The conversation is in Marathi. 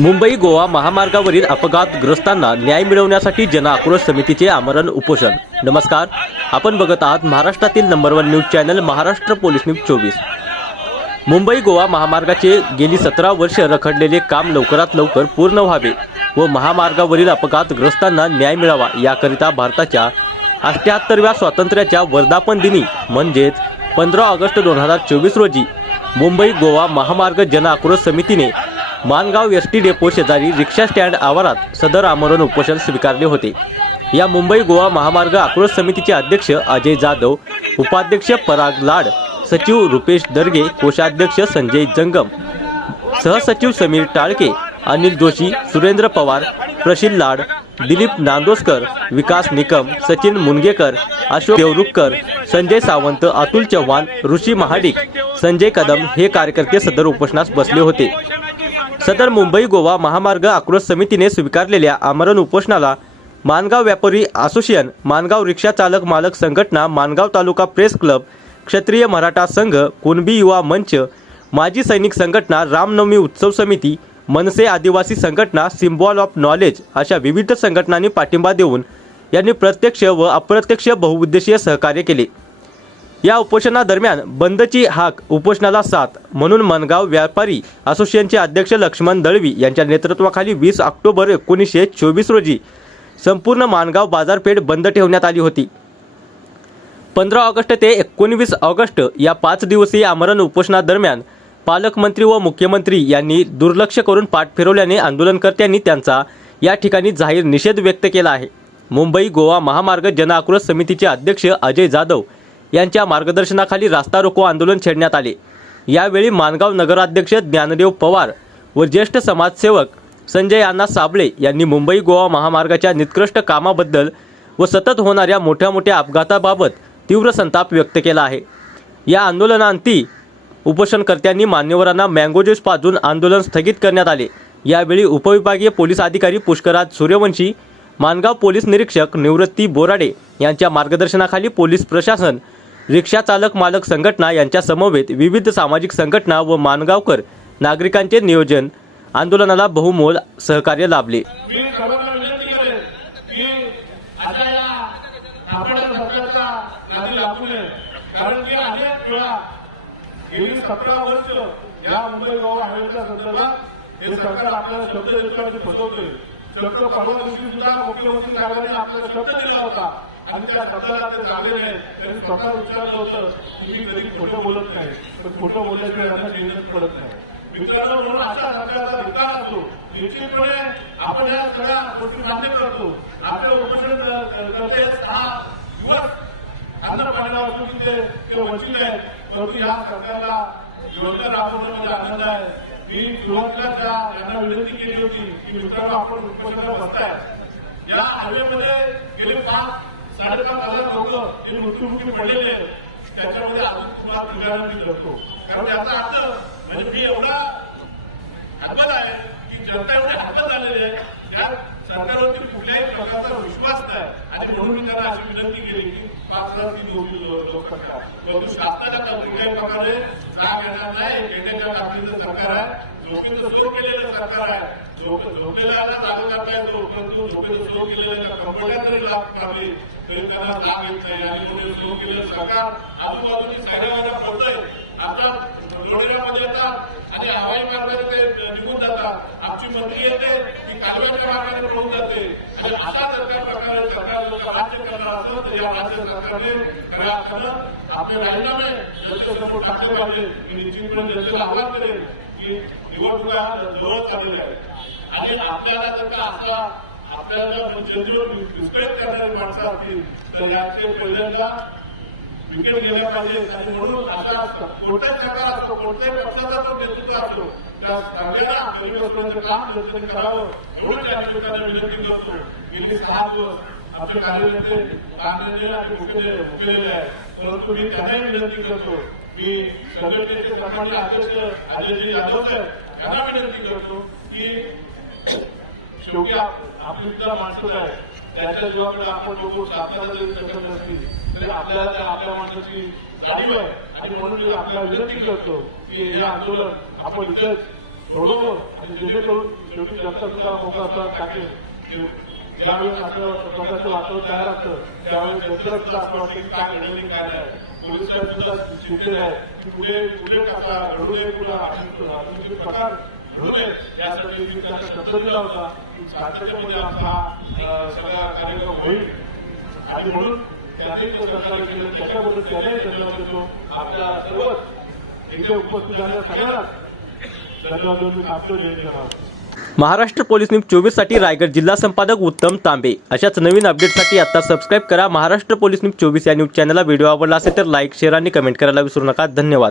मुंबई गोवा महामार्गावरील अपघातग्रस्तांना न्याय मिळवण्यासाठी जन आक्रोश समितीचे आमरण उपोषण. नमस्कार. आपण बघत आहात महाराष्ट्रातील number one news channel Maharashtra police news चोवीस. मुंबई गोवा महामार्गाचे गेली सतरा वर्ष रखडलेले काम लवकरात लवकर पूर्ण व्हावे व महामार्गावरील अपघातग्रस्तांना न्याय मिळावा याकरिता भारताच्या अठ्याहत्तरव्या स्वातंत्र्याच्या वर्धापन दिनी म्हणजेच पंधरा ऑगस्ट दोन हजार चोवीस रोजी मुंबई गोवा महामार्ग जन आक्रोश समितीने मानगाव एस टी डेपो शेजारी रिक्षा स्टँड आवारात सदर आमरण उपोषण स्वीकारले होते. या मुंबई गोवा महामार्ग आक्रोश समितीचे अध्यक्ष अजय जाधव उपाध्यक्ष पराग लाड सचिव रुपेश दर्गे कोषाध्यक्ष संजय जंगम सहसचिव समीर टाळके अनिल जोशी सुरेंद्र पवार प्रशील लाड दिलीप नांदोसकर विकास निकम सचिन मुनगेकर अशोक देवरुखकर संजय सावंत अतुल चव्हाण ऋषी महाडिक संजय कदम हे कार्यकर्ते सदर उपोषणास बसले होते. सदर मुंबई गोवा महामार्ग आक्रोश समितीने स्वीकारलेल्या आमरण उपोषणाला मानगाव व्यापारी असोसिएशन मानगाव रिक्षा चालक मालक संघटना मानगाव तालुका प्रेस क्लब क्षत्रिय मराठा संघ कुणबी युवा मंच माजी सैनिक संघटना रामनवमी उत्सव समिती मनसे आदिवासी संघटना सिम्बॉल ऑफ नॉलेज अशा विविध संघटनांनी पाठिंबा देऊन यांनी प्रत्यक्ष व अप्रत्यक्ष बहुउद्देशीय सहकार्य केले. या उपोषणादरम्यान बंदची हाक उपोषणाला साथ म्हणून मनगाव व्यापारी असोसिएशनचे अध्यक्ष लक्ष्मण दळवी यांच्या नेतृत्वाखाली वीस ऑक्टोबर एकोणीसशे चोवीस रोजी संपूर्ण मानगाव बाजारपेठ बंद ठेवण्यात आली होती. पंधरा ऑगस्ट ते एकोणवीस ऑगस्ट या पाच दिवसीय आमरण उपोषणादरम्यान पालकमंत्री व मुख्यमंत्री यांनी दुर्लक्ष करून पाठ फिरवल्याने आंदोलनकर्त्यांनी त्यांचा या ठिकाणी जाहीर निषेध व्यक्त केला आहे. मुंबई गोवा महामार्ग जनआक्रोश समितीचे अध्यक्ष अजय जाधव यांच्या मार्गदर्शनाखाली रास्ता रोको आंदोलन छेडण्यात आले. यावेळी मानगाव नगराध्यक्ष ज्ञानदेव पवार व ज्येष्ठ समाजसेवक संजय अण्णा साबळे यांनी मुंबई गोवा महामार्गाच्या निकृष्ट कामाबद्दल व सतत होणाऱ्या मोठ्या मोठ्या अपघाताबाबत तीव्र संताप व्यक्त केला आहे. या आंदोलनांती उपोषणकर्त्यांनी मान्यवरांना मँगो ज्यूस पाजून आंदोलन स्थगित करण्यात आले. यावेळी उपविभागीय पोलीस अधिकारी पुष्कराज सूर्यवंशी मानगाव पोलीस निरीक्षक निवृत्ती बोराडे यांच्या मार्गदर्शनाखाली पोलीस प्रशासन रिक्षा चालक मालक संघटना यांच्या समवेत विविध सामाजिक संघटना व मानगावकर नागरिकांचे नियोजन आंदोलनाला बहुमोल सहकार्य लाभले. कारण की अनेक वेळा गेली सतरा वर्ष या मुंबई गोवा हायवेच्या संदर्भात हे सरकार आपल्याला शब्द देतो आणि फसवते शब्द परवा दिवशी सुद्धा मुख्यमंत्री साहेबांनी आपल्याला शब्द दिला होता. आणि त्या शब्दाला ते जागे नाही त्यांनी स्वतः विचारलं होतं की मी कधी खोटं बोलत नाही. पण खोटं बोलल्याशिवाय त्यांना निवेदन पडत नाही. मित्रांनो म्हणून आता सरकारचा विकार असो. निश्चितपणे आपण या सगळ्या गोष्टी मान्य करतो. आपलं उपोषण करते हा दिवस अन्न पाण्यापासून ते वंचित आहेत. परंतु या सरकारला योजना राबवण्यामध्ये आनंद आहे. मी सुरुवातीला त्या यांना विनंती केली होती की मित्रांनो आपण उत्पन्न बसताय. या हायवेमध्ये गेले पाच साडेपाच हजार लोक हे मृत्यूमुखी पडलेले. त्याच्यामध्ये अजून तुम्हाला सुधारणा मी करतो कारण त्याचा अर्थ म्हणजे मी एवढा हातत आहे की जनता एवढी हातत आलेली आहे त्या सरकारवरती कुठल्याही प्रकारचा विश्वास नाही. आणि म्हणून मी त्यांना अशी विनंती केली की पाच हजार तीन दोन लोकसंख्या परंतु शासनाला कुठल्याही प्रकारे जाग येणार नाही. कामगिरीचं सरकार आहे. झोपेचं सो केलेलं सरकार आहे. झोपेला चालू करता येतो परंतु झोपेचं सो कंपन्या जरी लाभ करावी तरी त्यांना लाभ येत नाही. आणि सो केलेलं सरकार आजूबाजूची आता येतात आणि हवाई मार्गाने ते निघून जातात. आमची मंत्री येते की काव्याच्या मार्गाने पळून जाते. आणि आता जर त्या प्रकारे सरकार लोक राज्य करणार असं तर या राज्य सरकारने खऱ्या अर्थानं आपले राजीनामे जनतेसमोर टाकले पाहिजे. मी निश्चितपणे जनतेला आवाहन करेल की निवडणुका जवळ चाललेल्या आहेत. आणि आपल्याला जर का आता आपल्याला जर म्हणजे जनतेवर विस्तारित करणारी माणसं असतील तर याचे पहिल्यांदा विकेट गेल्या पाहिजेत आणि म्हणून आता कोणत्याही सरकार असतो कोणत्याही पक्षाचा तो नेतृत्व असतो त्या सगळ्यांना कमी बसवण्याचं काम जनतेने करावं म्हणून या आमच्या विनंती करतो. गेली सहा दिवस आपले कार्यकर्ते काढलेले आणि मुकेले मुकेलेले आहेत. परंतु मी त्यांनाही विनंती करतो की संघटनेचे सन्मान्य अध्यक्ष अजयजी यादव साहेब यांना विनंती करतो की शेवटी आपली सुद्धा माणसं आहे त्यांच्या जीवाकडे आपण बघू स्थापनाला जरी पसंत नसतील तरी आपल्याला तर आपल्या माणसाची जाणीव आहे. आणि म्हणून मी आपल्याला विनंती करतो की हे आंदोलन आपण इथेच सोडवलं आणि जेणेकरून शेवटी जनता सुद्धा मोकळा असा टाकेल ज्यावेळेस असं प्रकारचं वातावरण तयार असतं त्यावेळेस नंतर सुद्धा असं वाटतं की काय एवढं काय नाही. पोलीस सुद्धा सुटले आहेत की कुठे कुठे आता घडू नये कुठं? आणि प्रकार घडू नये यासाठी मी त्यांना शब्द दिला होता की सातत्यामध्ये आपला अं, सगळा कार्यक्रम होईल. आणि म्हणून त्यांनी जो सरकार केलं. त्याच्याबद्दल त्यालाही धन्यवाद देतो. आपल्यासोबत इथे उपस्थित झालेल्या सगळ्यांनाच धन्यवाद देऊन मी थांबतो. जयंत जनावर महाराष्ट्र पोलीस न्यूज चोवीससाठी रायगड जिल्हा संपादक उत्तम तांबे. अशाच नवीन अपडेटसाठी आता सबस्क्राईब करा महाराष्ट्र पोलीस न्यूज चोवीस या न्यूज चॅनलला व्हिडिओ आवडला असेल तर लाईक शेअर आणि कमेंट करायला विसरू नका. धन्यवाद.